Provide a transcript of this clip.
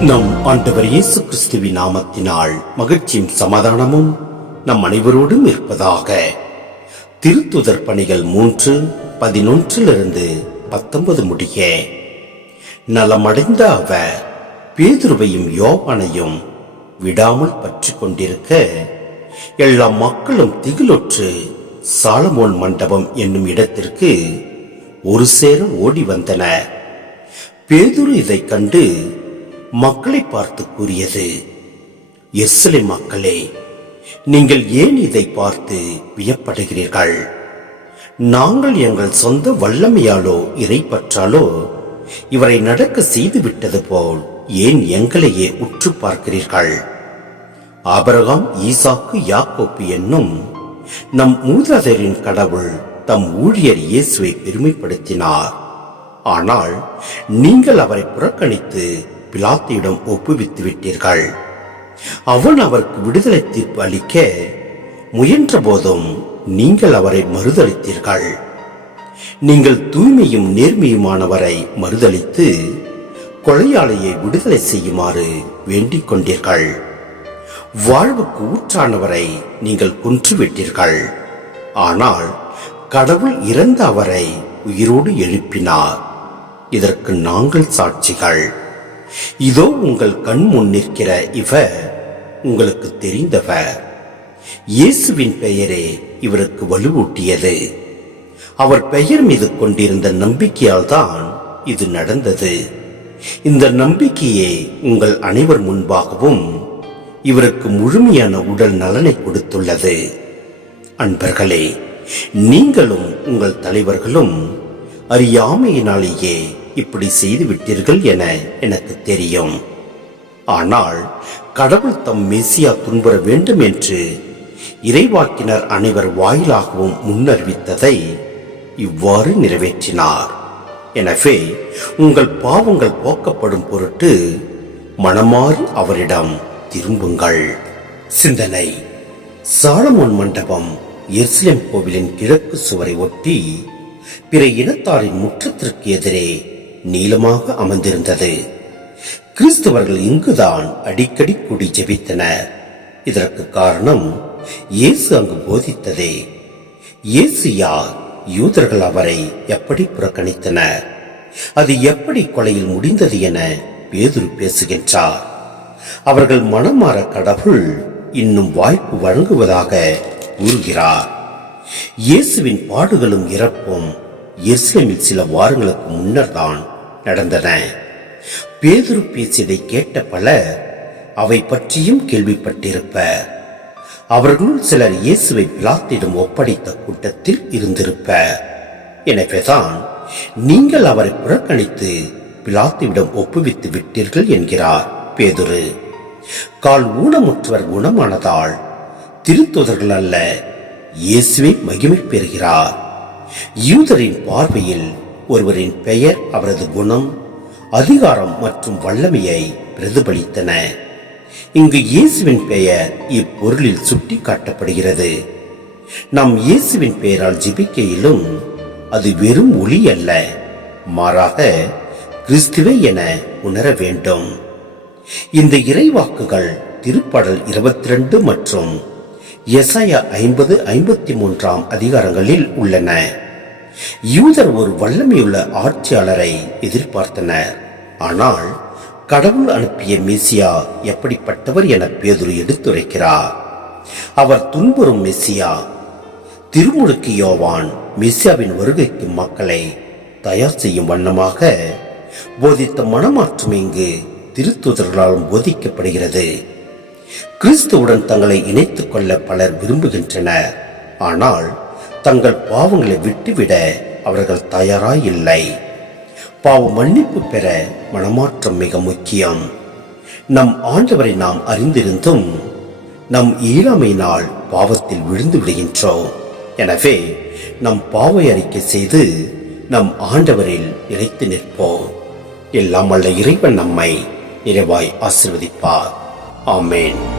நம் ஆண்டவர் இயேசு கிறிஸ்துவின் நாமத்தினால் மகிழ்ச்சியும் சமாதானமும் நம் அனைவரோடும் இருப்பதாக. திருத்துதர் பணிகள் மூன்று பதினொன்றிலிருந்து பத்தொன்பது முடிய. நலமடைந்த அவர் பேதுருவையும் யோவானையும் விடாமல் பற்றி கொண்டிருக்க எல்லா மக்களும் திகிலொற்று சாலமோன் மண்டபம் என்னும் இடத்திற்கு ஒரு சேர ஓடி வந்தனர். பேதுரு இதைக் கண்டு மக்களை பார்த்து கூறியது எஸ்லே மக்களே நீங்கள் ஏன் இதை பார்த்து வியப்படுகிறீர்கள்? நாங்கள் எங்கள் சொந்த வல்லமையாலோ இறை பற்றாலோ இவரை நடக்க செய்து விட்டது போல் ஏன் எங்களையே உற்று பார்க்கிறீர்கள்? ஆபரகாம் ஈசாக்கு யாக்கோப்பு என்னும் நம் மூதாதையரின் கடவுள் தம் ஊழியர் இயேசுவை பெருமைப்படுத்தினார். ஆனால் நீங்கள் அவரை புறக்கணித்து பிலாத்தியிடம் ஒப்புவித்து விட்டீர்கள் அவன் அவருக்கு விடுதலை தீர்ப்பு அளிக்க முயன்ற போதும் நீங்கள் அவரை மறுதளித்தீர்கள். நீங்கள் தூய்மையும் நேர்மையுமானவரை மறுதளித்து கொலையாளியை விடுதலை செய்யுமாறு வேண்டிக் கொண்டீர்கள் வாழ்வுக்கு ஊற்றானவரை நீங்கள் கொன்றுவிட்டீர்கள். ஆனால் கடவுள் இறந்த அவரை உயிரோடு எழுப்பினார். இதற்கு நாங்கள் சாட்சிகள். இதோ உங்கள் கண் முன் நிற்கிற இவர் உங்களுக்கு தெரிந்தவர். இயேசுவின் பெயரே இவருக்கு வலுவூட்டியது. அவர் பெயர் மீது கொண்டிருந்த நம்பிக்கையால் தான் இது நடந்தது. இந்த நம்பிக்கையே உங்கள் அனைவர் முன்பாகவும் இவருக்கு முழுமையான உடல் நலனை கொடுத்துள்ளது. அன்பர்களே நீங்களும் உங்கள் தலைவர்களும் அறியாமையினாலேயே இப்படி செய்து விட்டீர்கள் என எனக்கு தெரியும். ஆனால் கடவுள் தம் மெசியா துன்புற வேண்டும் என்று இறைவாக்கினர் அனைவர் வாயிலாகவும் முன்னறிவித்ததை இவ்வாறு நிறைவேற்றினார். எனவே உங்கள் பாவங்கள் போக்கப்படும் பொருட்டு மனமாறி அவரிடம் திரும்புங்கள். சிந்தனை. சாலமோன் மண்டபம் எர்சிலம் கோவிலின் கிழக்கு சுவரை ஒட்டி பிற இனத்தாரின் முற்றத்திற்கு எதிரே நீளமாக அமர்ந்திருந்தது. கிறிஸ்தவர்கள் இங்குதான் அடிக்கடி கூடி ஜெபித்தனர். இதற்கு காரணம் இயேசு அங்கு போதித்ததே. இயேசு யார்? யூதர்கள் அவரை எப்படி புறக்கணித்தனர்? அது எப்படி கொலையில் முடிந்தது என பேதுரு பேசுகின்றார். அவர்கள் மனமாற கடவுள் இன்னும் வாய்ப்பு வழங்குவதாக கூறுகிறார். இயேசுவின் பாடுகளும் இறப்பும் எருசலேமில் சில வாரங்களுக்கு முன்னர் தான் நடந்தன. பேதுரு பேசியதை கேட்ட பலர் அவை பற்றியும் கேள்விப்பட்டிருப்பர். அவர்களுள் சிலர் இயேசுவை பிளாத்திடம் ஒப்படைத்த கூட்டத்தில் இருந்திருப்பர். எனவேதான் நீங்கள் அவரை புறக்கணித்து பிலாத்திவிடம் ஒப்புவித்து விட்டீர்கள் என்கிறார் பேதுரு. கால் ஊனமுற்றவர் குணமானதால் திருத்துதர்கள் அல்ல இயேசுவை மகிமை பெறுகிறார். யூதரின் பார்வையில் ஒருவரின் பெயர் அவரது குணம் அதிகாரம் மற்றும் வல்லமையை பிரதிபலித்தன. இங்கு இயேசுவின் பெயர் இப்பொருளில் சுட்டி காட்டப்படுகிறது நாம் இயேசுவின் பெயரால் ஜிபிக்கையிலும் அது வெறும் ஒளி அல்ல மாறாக கிறிஸ்துவே என உணர வேண்டும். இந்த இறைவாக்குகள் திருப்படல் இருபத்தி ரெண்டு மற்றும் எசையா ஐம்பது ஐம்பத்தி மூன்றாம் அதிகாரங்களில் உள்ளன. யூதர் ஒரு வல்லமையுள்ள ஆட்சியாளரை எதிர்பார்த்தனர். ஆனால் கடவுள் அனுப்பிய மெசியா எப்படிப்பட்டவர் என பேதுரு எடுத்துரைக்கிறார். அவர் துன்புறும் மெசியா திருமுழுக்கு யோவான் மெசியாவின் வருகைக்கு மக்களை தயார் செய்யும் வண்ணமாக போதித்த மனமாற்றம் இங்கு திருத்துதர்களாலும் போதிக்கப்படுகிறது. கிறிஸ்துவுடன் தங்களை இணைத்துக் கொள்ள பலர் விரும்புகின்றனர். ஆனால் தங்கள் பாவங்களை விட்டுவிட அவர்கள் தயாராய் இல்லை பாவ மன்னிப்பு பெற மனமாற்றம் மிக முக்கியம். நம் ஆண்டவரை நாம் அறிந்திருந்தும் நம் இயலாமையினால் பாவத்தில் விழுந்து விடுகின்றோம். எனவே நம் பாவை அறிக்கை செய்து நம் ஆண்டவரில் நிலைத்து நிற்போம். எல்லாம் வல்ல இறைவன் நம்மை நிறைவாய் ஆசிர்வதிப்பார். Amen.